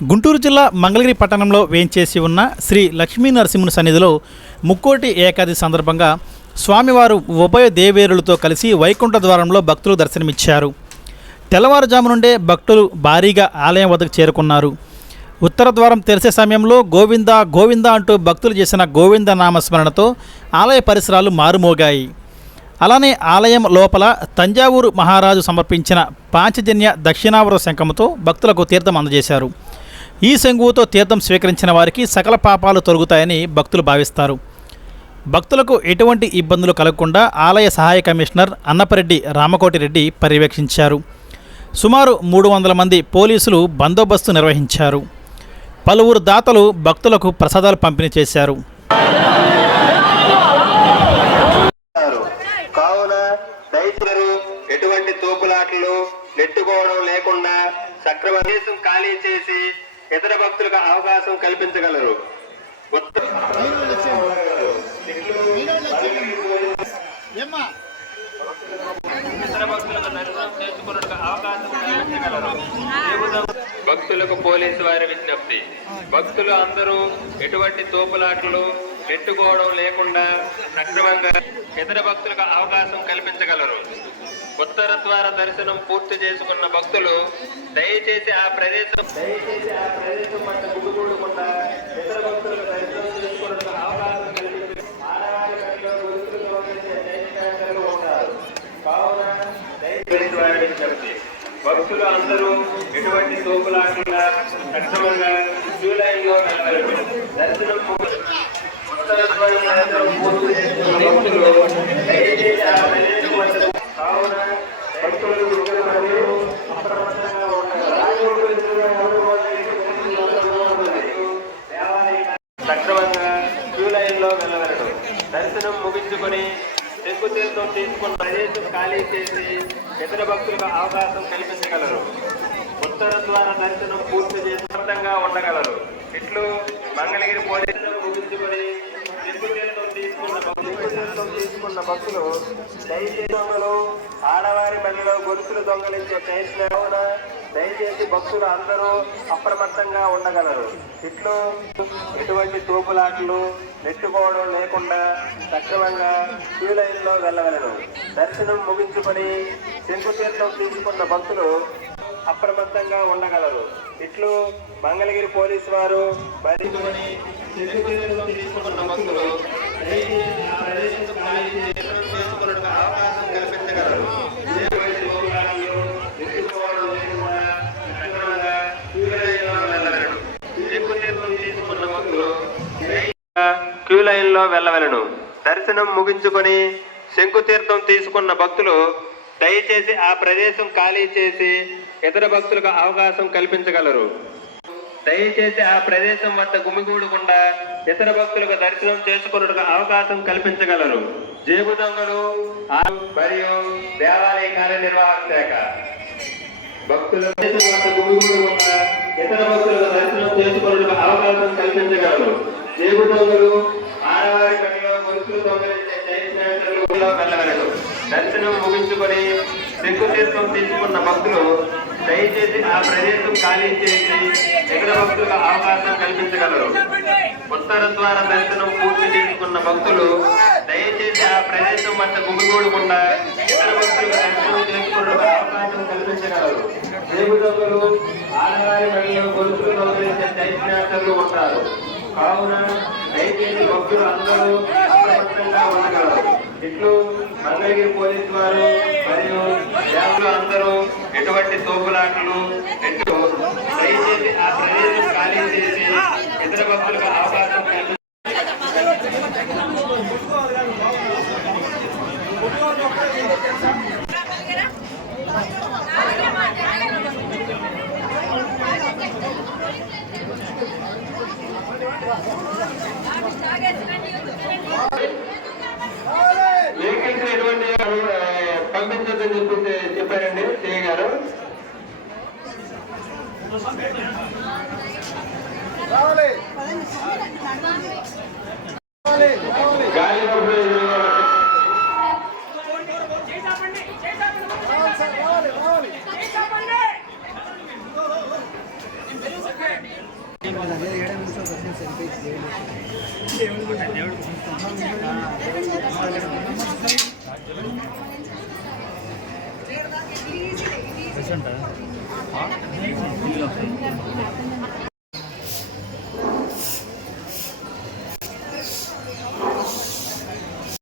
గుంటూరు జిల్లా మంగళగిరి పట్టణంలో వేంచేసి ఉన్న శ్రీ లక్ష్మీ నరసింహుని సన్నిధిలో ముక్కోటి ఏకాదశి సందర్భంగా స్వామివారు ఉభయ దేవేరులతో కలిసి వైకుంఠ ద్వారంలో భక్తులు దర్శనమిచ్చారు. తెల్లవారుజాము నుండే భక్తులు భారీగా ఆలయం వద్దకు చేరుకున్నారు. ఉత్తర ద్వారం తెరిసే సమయంలో గోవింద గోవింద అంటూ భక్తులు చేసిన గోవింద నామస్మరణతో ఆలయ పరిసరాలు మారుమోగాయి. అలానే ఆలయం లోపల తంజావూరు మహారాజు సమర్పించిన పాంచజన్య దక్షిణావర శంఖముతో భక్తులకు తీర్థం అందజేశారు. ఈ శంగువుతో తీర్థం స్వీకరించిన వారికి సకల పాపాలు తొలగుతాయని భక్తులు భావిస్తారు. భక్తులకు ఎటువంటి ఇబ్బందులు కలగకుండా ఆలయ సహాయ కమిషనర్ అన్నపరెడ్డి రామకోటిరెడ్డి పర్యవేక్షించారు. సుమారు 300 మంది పోలీసులు బందోబస్తు నిర్వహించారు. పలువురు దాతలు భక్తులకు ప్రసాదాలు పంపిణీ చేశారు. ఎటువంటి తోపులాటలు నెట్టుకోవడం లేకుండా సక్రమం ఖాళీ చేసి ఇతర భక్తులకు అవకాశం కల్పించగలరు. భక్తులకు పోలీసు వారి విజ్ఞప్తి: భక్తులు అందరూ ఎటువంటి తోపులాటలు నెట్టుకోవడం లేకుండా సక్రమంగా ఇతర భక్తులకు అవకాశం కల్పించగలరు. ఉత్తర ద్వార దర్శనం పూర్తి చేసుకున్న భక్తులు దయచేసి ఆ ప్రదేశం పట్ల గుమిగూడకుండా ఇతర భక్తులకు దర్శనం చేసుకున్న అవకాశం కల్పించారు. భక్తులు అందరూ ఎటువంటి తోపులాకుండా సక్రమంగా క్యూ లైన్లో దర్శనం ఉత్తర ద్వారం పూర్తి చేసుకున్న భక్తులు దయచేసి ఆ ప్రదేశం పట్ల సక్రమంగా క్యూ లైన్ లో వెళ్ళగలరు. దర్శనం ముగించుకొని శంకుతీర్థం తీసుకున్న ప్రదేశం ఖాళీ చేసి ఇతర భక్తులకు అవకాశం కల్పించగలరు. ఉత్తర ద్వార దర్శనం పూర్తి చేసి సమర్థంగా ఉండగలరు. ఇట్లు మంగళగిరి పోలీసులు ముగించుకొని శంకుతీర్థం తీసుకున్న భక్తులు దయచేసి దొంగలు ఆడవారి మధ్యలో గొలుసులు దొంగలించే ప్రయత్నం దయచేసి భక్తులు అందరూ అప్రమత్తంగా ఉండగలరు. ఇట్లు ఎటువంటి తోపులాటలు నెట్టుకోవడం లేకుండా సక్రమంగా క్యూ లైన్లో వెళ్ళగలరు. దర్శనం ముగించుకొని శంకుతీర్థం తీసుకున్న భక్తులు అప్రమత్తంగా ఉండగలరు. ఇట్లు మంగళగిరి పోలీసు వారు భరించుకొని శంకుతీర్థం తీసుకున్న భక్తులు అవకాశం కల్పించగలరు. క్యూ లైన్ లో వెళ్ళవలను. దర్శనం ముగించుకొని శంకుతీర్థం తీసుకున్న భక్తులు దయచేసి ఆ ప్రదేశం ఖాళీ చేసి ఇతర భక్తులకు అవకాశం కల్పించగలరు. దయచేసి ఆ ప్రదేశం వద్ద గుమిగూడకుండా ఇతర భక్తులకు దర్శనం చేసుకున్నట్టుగా అవకాశం కల్పించగలరు. జేబు దొంగలు మరియు దేవాలయ కార్యనిర్వాహక శాఖ భక్తుల వద్ద గుమిగూడకుండా ఇతర భక్తులకు దర్శనం చేసుకున్నట్టుగా అవకాశం కల్పించగలరు. జేబు దొంగలు ఆడవారి పనిలో గొలుసులు దొంగలించే వెళ్ళగలరు. దర్శనం ముగించుకొని శంకుతీర్థం తీసుకున్న భక్తులు దయచేసి ఆ ప్రదేశం ఖాళీ చేసి ఇతర భక్తులకు అవకాశం కల్పించగలరు. ఉత్తర ద్వార దర్శనం పూర్తి చేసుకున్న భక్తులు దయచేసి ఆ ప్రదేశం వద్ద గుమిగూడకుండా ఇతర భక్తులకు దర్శనం చేసుకున్నట్టుగా అవకాశం కల్పించగలరు. జేబు దొంగలు ఆడవారి మధ్యలో గొలుసులు దొంగలించే దైత్యాలు ఉంటారు. కావున దయచేసి భక్తులు అందరూ అప్రమత్తంగా ఉండగలరు. ఇట్లు మంగళగిరి పోలీసు వారు మరియు దేవులు అందరూ ఎటువంటి తోపులాటలు దయచేసి ఆ ప్రదేశం ఖాళీ చేసి ఇతర భక్తులకు అవకాశం కల్పించారు. ఎటువంటి పంపించదని చెప్పారండి సిఐ గారు. గాలి రిజల్ట్